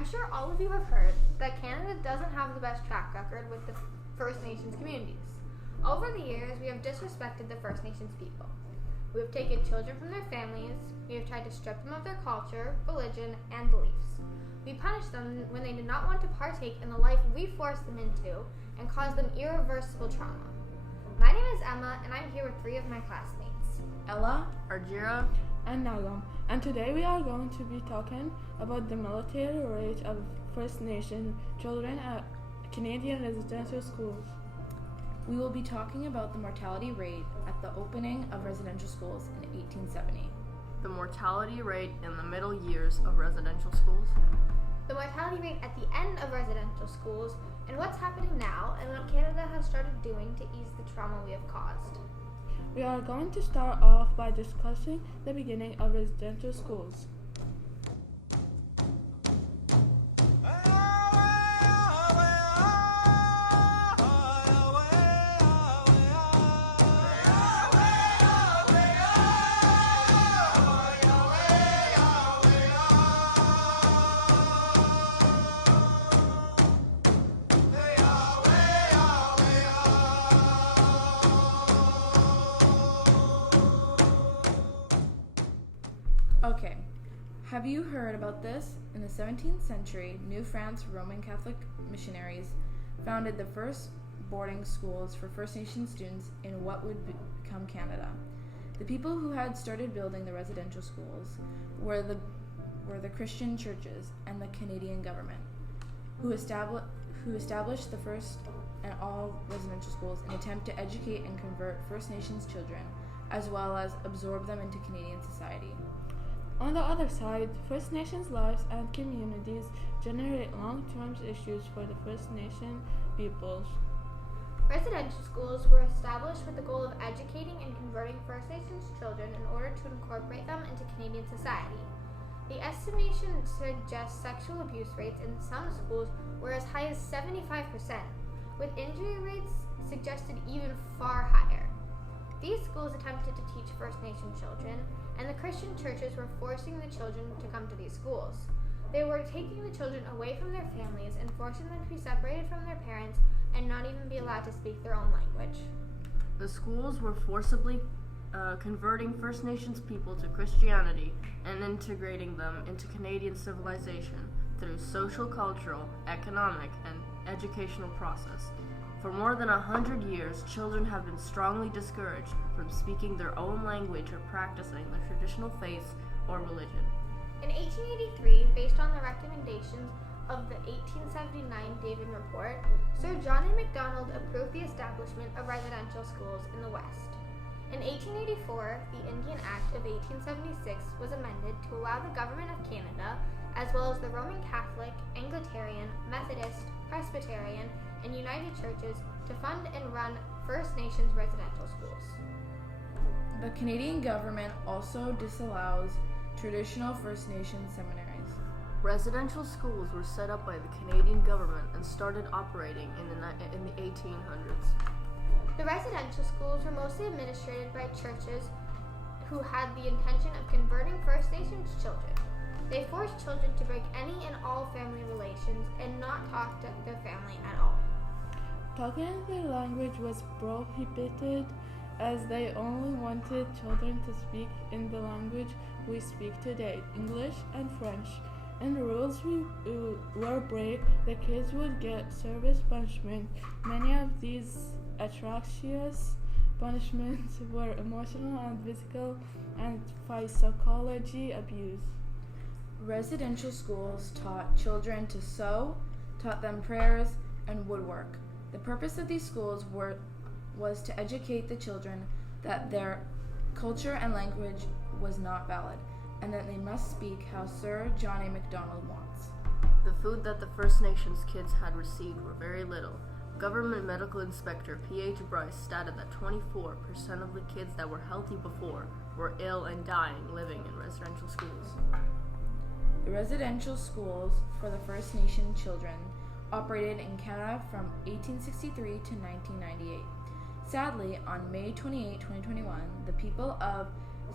I'm sure all of you have heard that Canada doesn't have the best track record with the First Nations communities. Over the years, we have disrespected the First Nations people. We have taken children from their families, we have tried to strip them of their culture, religion, and beliefs. We punished them when they did not want to partake in the life we forced them into and caused them irreversible trauma. My name is Emma, and I'm here with 3 of my classmates. Ella, Arjira, and Nagam, and today we are going to be talking about the military rate of First Nation children at Canadian residential schools. We will be talking about the mortality rate at the opening of residential schools in 1870. The mortality rate in the middle years of residential schools. The mortality rate at the end of residential schools, and what's happening now, and what Canada has started doing to ease the trauma we have caused. We are going to start off by discussing the beginning of residential schools. Okay, have you heard about this? In the 17th century, New France Roman Catholic missionaries founded the first boarding schools for First Nation students in what would become Canada. The people who had started building the residential schools were the Christian churches and the Canadian government, who established the first and all residential schools in an attempt to educate and convert First Nations children, as well as absorb them into Canadian society. On the other side, First Nations lives and communities generate long-term issues for the First Nation peoples. Residential schools were established with the goal of educating and converting First Nations children in order to incorporate them into Canadian society. The estimation suggests sexual abuse rates in some schools were as high as 75%, with injury rates suggested even far higher. These schools attempted to teach First Nation children, and the Christian churches were forcing the children to come to these schools. They were taking the children away from their families and forcing them to be separated from their parents and not even be allowed to speak their own language. The schools were forcibly converting First Nations people to Christianity and integrating them into Canadian civilization through social, cultural, economic, and educational process. For more than 100 years, children have been strongly discouraged from speaking their own language or practicing their traditional faith or religion. In 1883, based on the recommendations of the 1879 David Report, Sir John A. Macdonald approved the establishment of residential schools in the West. In 1884, the Indian Act of 1876 was amended to allow the Government of Canada, as well as the Roman Catholic, Anglican, Methodist, Presbyterian, and United Churches to fund and run First Nations residential schools. The Canadian government also disallows traditional First Nation seminaries. Residential schools were set up by the Canadian government and started operating in the 1800s. The residential schools were mostly administered by churches who had the intention of converting First Nations children. They forced children to break any and all family relations and not talk to their family at all. Talking their language was prohibited as they only wanted children to speak in the language we speak today, English and French. And the rules were break, the kids would get service punishment. Many of these atrocious punishments were emotional and physical and psychology abuse. Residential schools taught children to sew, taught them prayers, and woodwork. The purpose of these schools was to educate the children that their culture and language was not valid, and that they must speak how Sir John A. Macdonald wants. The food that the First Nations kids had received were very little. Government Medical Inspector P.H. Bryce stated that 24% of the kids that were healthy before were ill and dying living in residential schools. The residential schools for the First Nation children operated in Canada from 1863 to 1998. Sadly, on May 28, 2021, the people of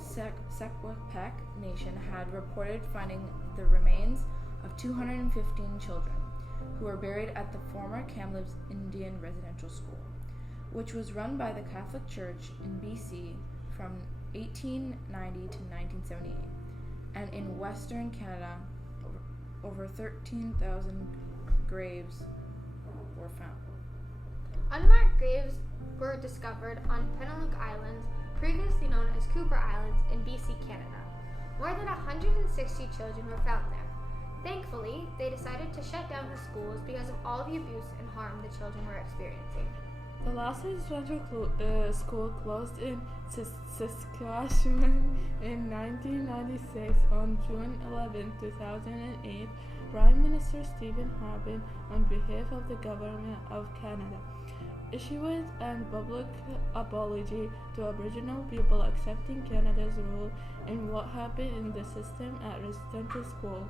Secwepemc Nation had reported finding the remains of 215 children who were buried at the former Kamloops Indian Residential School, which was run by the Catholic Church in BC from 1890 to 1978, and in Western Canada, over 13,000 graves were found. Unmarked graves were discovered on Penelope Islands, previously known as Cooper Islands, in BC, Canada. More than 160 children were found there. Thankfully, they decided to shut down the schools because of all the abuse and harm the children were experiencing. The last residential school closed in Saskatchewan in 1996. On June 11, 2008, Prime Minister Stephen Harper, on behalf of the Government of Canada, issued a public apology to Aboriginal people, accepting Canada's role in what happened in the system at residential school.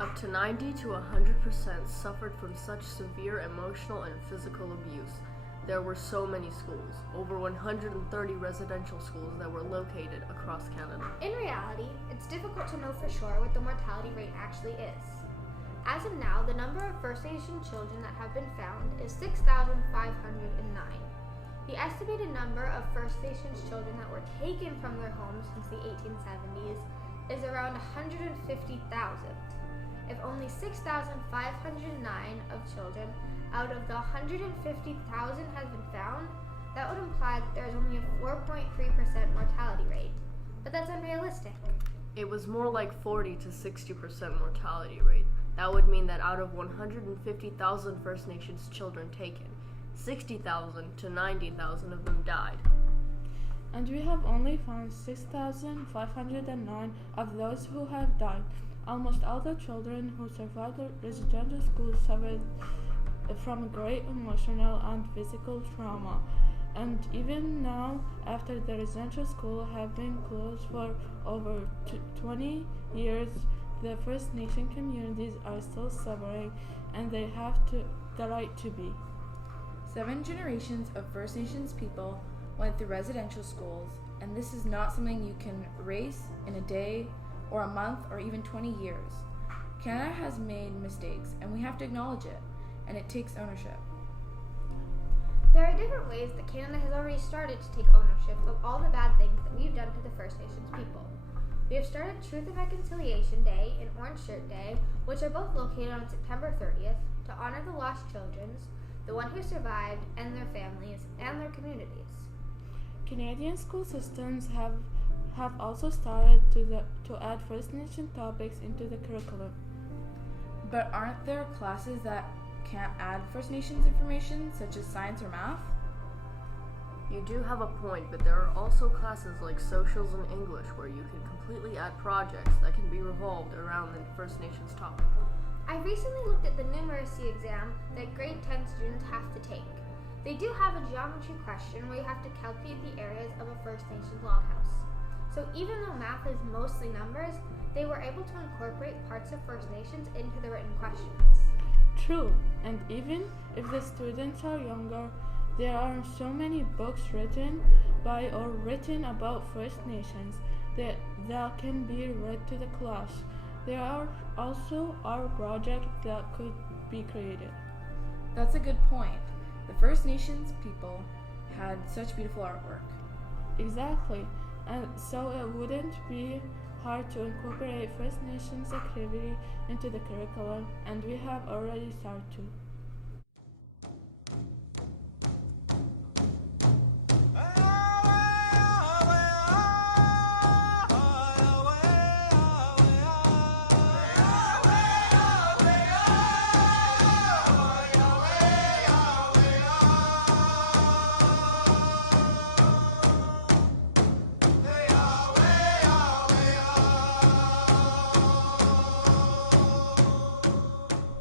Up to 90 to 100% suffered from such severe emotional and physical abuse. There were so many schools, over 130 residential schools that were located across Canada. In reality, it's difficult to know for sure what the mortality rate actually is. As of now, the number of First Nation children that have been found is 6,509. The estimated number of First Nations children that were taken from their homes since the 1870s is around 150,000. If only 6,509 of children out of the 150,000 has been found, that would imply that there is only a 4.3% mortality rate. But that's unrealistic. It was more like 40 to 60% mortality rate. That would mean that out of 150,000 First Nations children taken, 60,000 to 90,000 of them died. And we have only found 6,509 of those who have died. Almost all the children who survived the residential school suffered from great emotional and physical trauma. And even now, after the residential school have been closed for over 20 years, the First Nation communities are still suffering, and they have the right to be. 7 generations of First Nations people went through residential schools, and this is not something you can erase in a day or a month or even 20 years. Canada has made mistakes, and we have to acknowledge it, and it takes ownership. There are different ways that Canada has already started to take ownership of all the bad things that we've done to the First Nations people. We have started Truth and Reconciliation Day and Orange Shirt Day, which are both located on September 30th, to honor the lost children, the one who survived, and their families, and their communities. Canadian school systems have also started to add First Nation topics into the curriculum. But aren't there classes that can't add First Nations information, such as science or math? You do have a point, but there are also classes like socials and English where you can completely add projects that can be revolved around the First Nations topic. I recently looked at the numeracy exam that grade 10 students have to take. They do have a geometry question where you have to calculate the areas of a First Nations loghouse. So even though math is mostly numbers, they were able to incorporate parts of First Nations into the written questions. True, and even if the students are younger, there are so many books written by or written about First Nations that can be read to the class. There are also art projects that could be created. That's a good point. The First Nations people had such beautiful artwork. Exactly, and so it wouldn't be hard to incorporate First Nations activity into the curriculum, and we have already started to.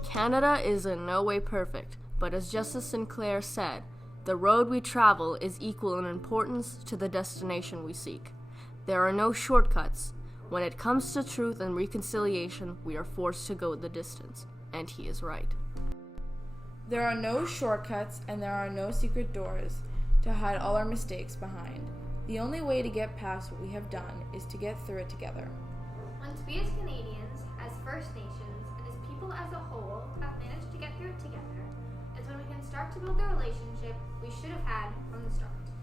Canada is in no way perfect, but as Justice Sinclair said, the road we travel is equal in importance to the destination we seek. There are no shortcuts. When it comes to truth and reconciliation, we are forced to go the distance. And he is right. There are no shortcuts and there are no secret doors to hide all our mistakes behind. The only way to get past what we have done is to get through it together. Once we as Canadians, as First Nations, and as a whole have managed to get through it together is when we can start to build the relationship we should have had from the start.